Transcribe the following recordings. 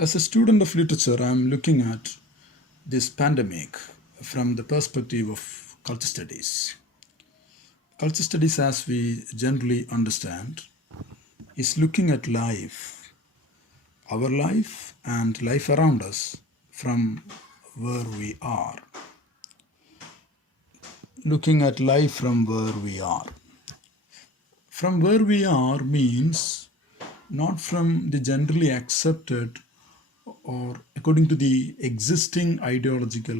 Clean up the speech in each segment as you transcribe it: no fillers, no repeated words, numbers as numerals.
As a student of literature, I'm looking at this pandemic from the perspective of culture studies. Culture studies, as we generally understand, is looking at life, our life, and life around us from where we are. Looking at life from where we are. From where we are means not from the generally accepted or according to the existing ideological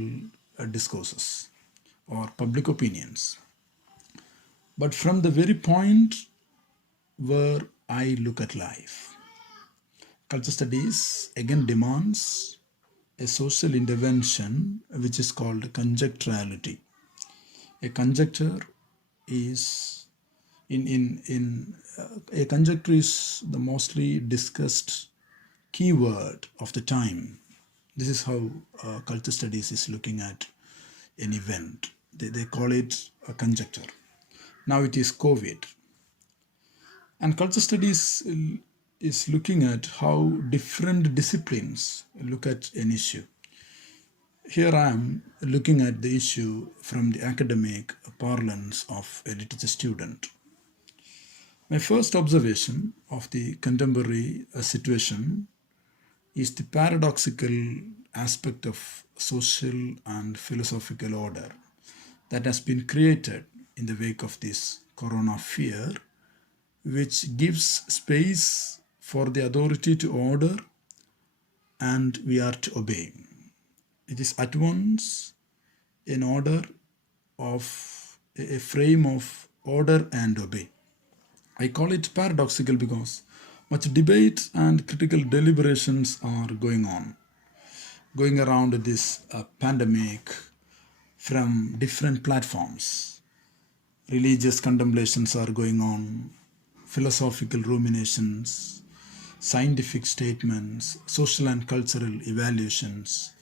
discourses or public opinions, but from the very point where I look at life. Culture studies again demands a social intervention which is called conjecturality. A conjecture is a conjecture is the mostly discussed keyword of the time. This is how culture studies is looking at an event. They call it a conjecture. Now it is COVID. And culture studies is looking at how different disciplines look at an issue. Here I am looking at the issue from the academic parlance of a literature student. My first observation of the contemporary situation is the paradoxical aspect of social and philosophical order that has been created in the wake of this corona fear, which gives space for the authority to order and we are to obey. It is at once an order of a frame of order and obey. I call it paradoxical because much debate and critical deliberations are going around this pandemic from different platforms. Religious contemplations are going on, philosophical ruminations, scientific statements, social and cultural evaluations,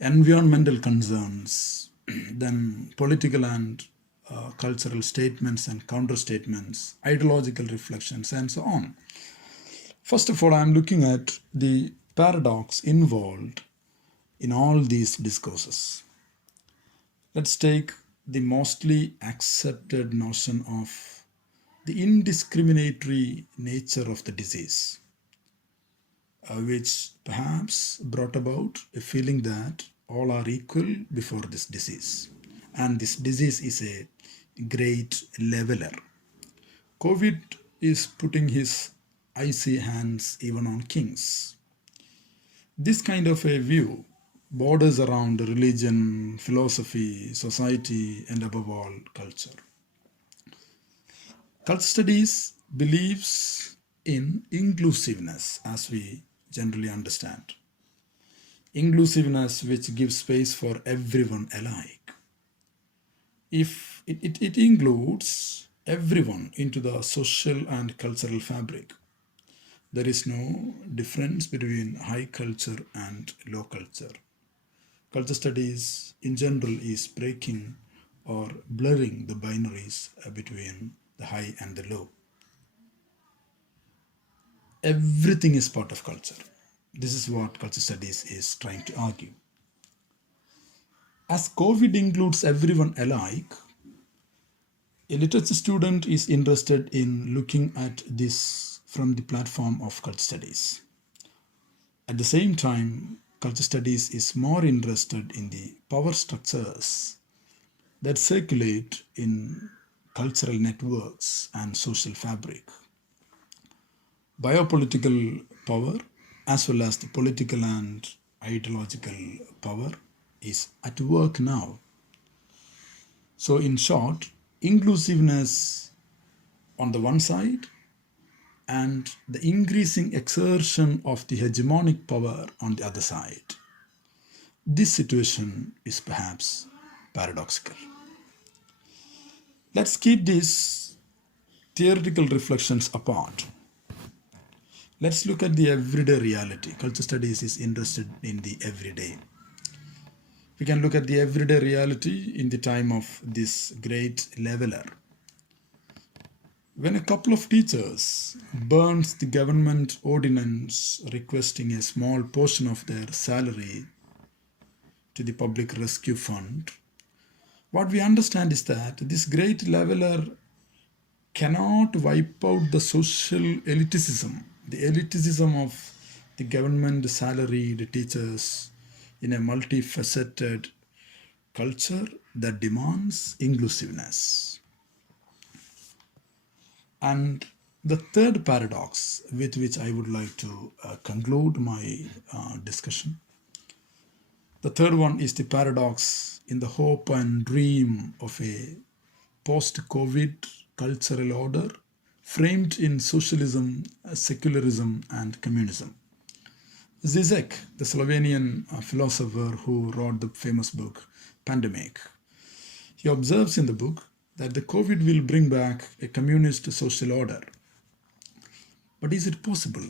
environmental concerns, then political and cultural statements and counter statements, ideological reflections, and so on. First of all, I'm looking at the paradox involved in all these discourses. Let's take the mostly accepted notion of the indiscriminatory nature of the disease, which perhaps brought about a feeling that all are equal before this disease. And this disease is a great leveler. COVID is putting his icy hands even on kings. This kind of a view borders around religion, philosophy, society, and above all, culture. Culture studies believes in inclusiveness as we generally understand. Inclusiveness which gives space for everyone alike. If it includes everyone into the social and cultural fabric, there is no difference between high culture and low culture. Culture studies in general is breaking or blurring the binaries between the high and the low. Everything is part of culture. This is what culture studies is trying to argue. As COVID includes everyone alike, a literature student is interested in looking at this from the platform of culture studies. At the same time, culture studies is more interested in the power structures that circulate in cultural networks and social fabric. Biopolitical power, as well as the political and ideological power, is at work now. So, in short, inclusiveness on the one side and the increasing exertion of the hegemonic power on the other side. This situation is perhaps paradoxical. Let's keep these theoretical reflections apart. Let's look at the everyday reality. Culture studies is interested in the everyday. We can look at the everyday reality in the time of this great leveler. When a couple of teachers burns the government ordinance requesting a small portion of their salary to the public rescue fund, what we understand is that this great leveler cannot wipe out the social the elitism of the government salaried teachers in a multifaceted culture that demands inclusiveness. And the third paradox with which I would like to conclude my discussion, the third one is the paradox in the hope and dream of a post-COVID cultural order framed in socialism, secularism, and communism. Zizek, the Slovenian philosopher who wrote the famous book Pandemic, he observes in the book that the COVID will bring back a communist social order. But is it possible?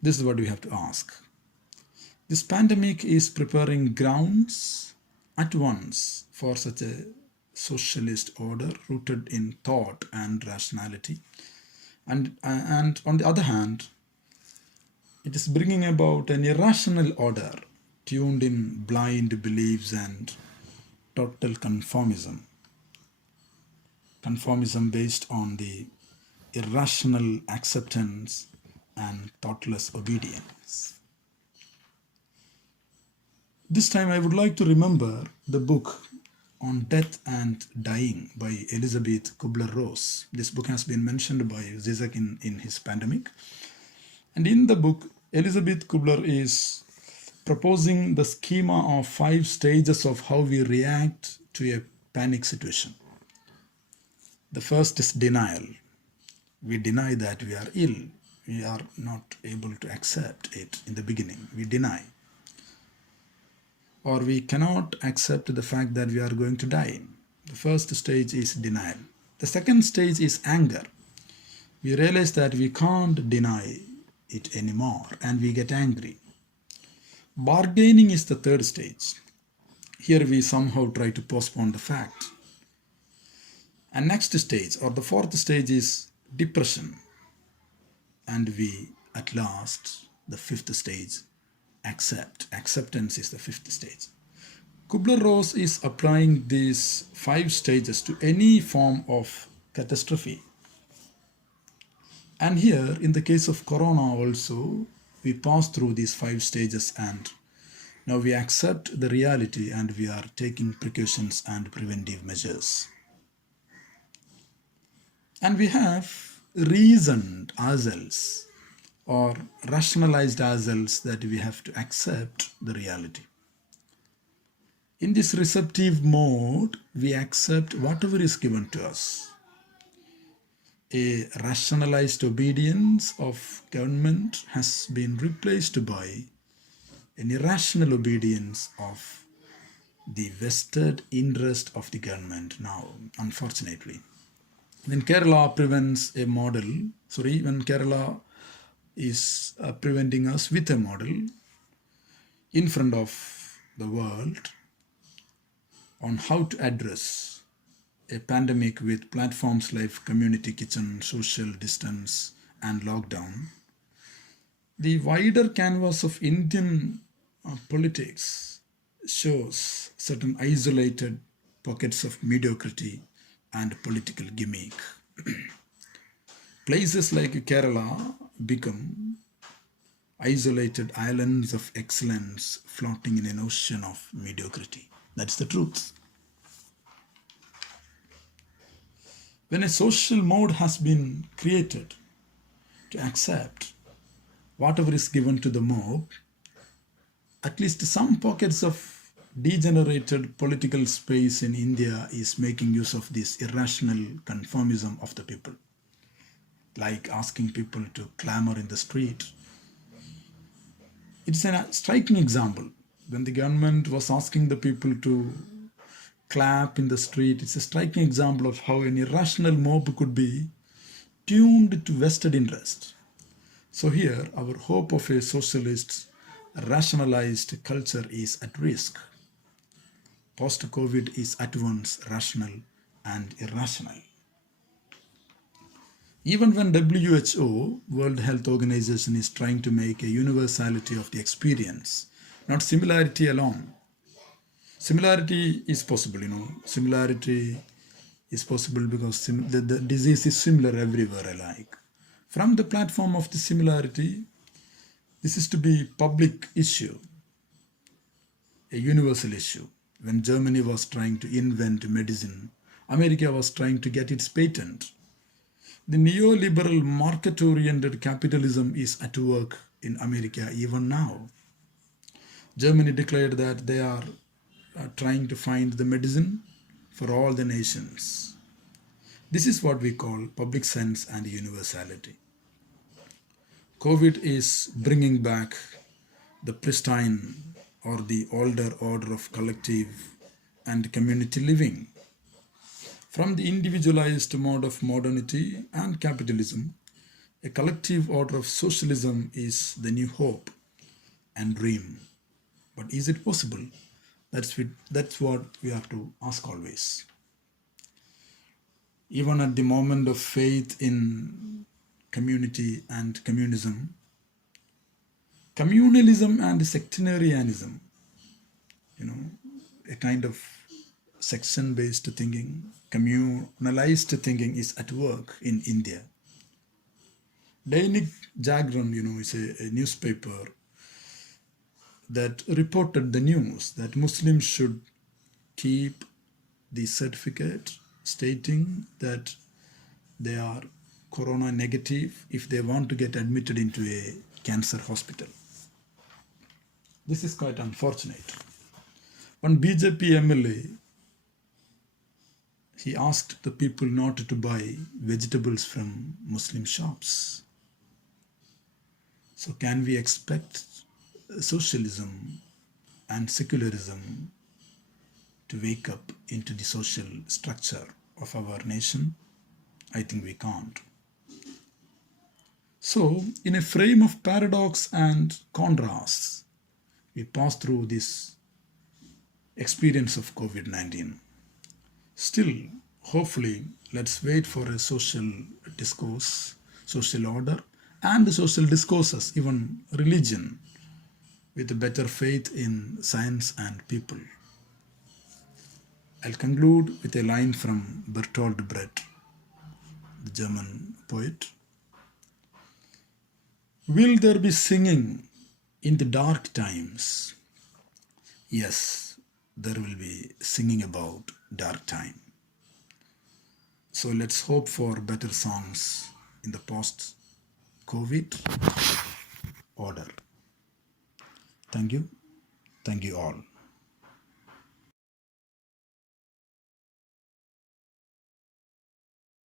This is what we have to ask. This pandemic is preparing grounds at once for such a socialist order rooted in thought and rationality. And on the other hand, it is bringing about an irrational order tuned in blind beliefs and total conformism. Conformism based on the irrational acceptance and thoughtless obedience. This time I would like to remember the book on Death and Dying by Elisabeth Kubler-Ross. This book has been mentioned by Zizek in his Pandemic. And in the book, Elisabeth Kubler is proposing the schema of 5 stages of how we react to a panic situation. The first is denial. We deny that we are ill. We are not able to accept it in the beginning. We deny. Or we cannot accept the fact that we are going to die. The first stage is denial. The second stage is anger. We realize that we can't deny it anymore and we get angry. Bargaining is the third stage. Here we somehow try to postpone the fact. And next stage or the fourth stage is depression. And we at last, the fifth stage, accept. Acceptance is the fifth stage. Kubler-Ross is applying these 5 stages to any form of catastrophe. And here, in the case of Corona also, we pass through these 5 stages and now we accept the reality and we are taking precautions and preventive measures. And we have reasoned ourselves or rationalized ourselves that we have to accept the reality. In this receptive mode, we accept whatever is given to us. A rationalized obedience of government has been replaced by an irrational obedience of the vested interest of the government now, unfortunately. When Kerala is preventing us with a model in front of the world on how to address a pandemic with platforms like community kitchen, social distance, and lockdown, the wider canvas of Indian politics shows certain isolated pockets of mediocrity and political gimmick. Places like Kerala become isolated islands of excellence floating in an ocean of mediocrity. That's the truth. When a social mode has been created to accept whatever is given to the mob, at least some pockets of degenerated political space in India is making use of this irrational conformism of the people, like asking people to clamor in the street. It's a striking example. When the government was asking the people to clap in the street, it's a striking example of how an irrational mob could be tuned to vested interest. So here, our hope of a socialist, rationalized culture is at risk. Post-COVID is at once rational and irrational. Even when WHO, World Health Organization, is trying to make a universality of the experience, not similarity alone. Similarity is possible, Similarity is possible because the disease is similar everywhere alike. From the platform of the similarity, this is to be public issue, a universal issue. When Germany was trying to invent medicine, America was trying to get its patent. The neoliberal market-oriented capitalism is at work in America even now. Germany declared that they are trying to find the medicine for all the nations. This is what we call public sense and universality. COVID is bringing back the pristine or the older order of collective and community living. From the individualized mode of modernity and capitalism, a collective order of socialism is the new hope and dream. But is it possible? That's what we have to ask always. Even at the moment of faith in community and communism, communalism and sectarianism, a kind of section-based thinking, communalized thinking is at work in India. Dainik Jagran, is a newspaper that reported the news that Muslims should keep the certificate stating that they are corona negative if they want to get admitted into a cancer hospital. This is quite unfortunate. One BJP MLA, he asked the people not to buy vegetables from Muslim shops. So can we expect socialism and secularism to wake up into the social structure of our nation? I think we can't. So, in a frame of paradox and contrasts, we pass through this experience of COVID-19. Still, hopefully, let's wait for a social discourse, social order, and the social discourses, even religion, with a better faith in science and people. I'll conclude with a line from Bertolt Brecht, the German poet. Will there be singing in the dark times? Yes, there will be singing about dark time. So let's hope for better songs in the post-COVID order. Thank you. Thank you all.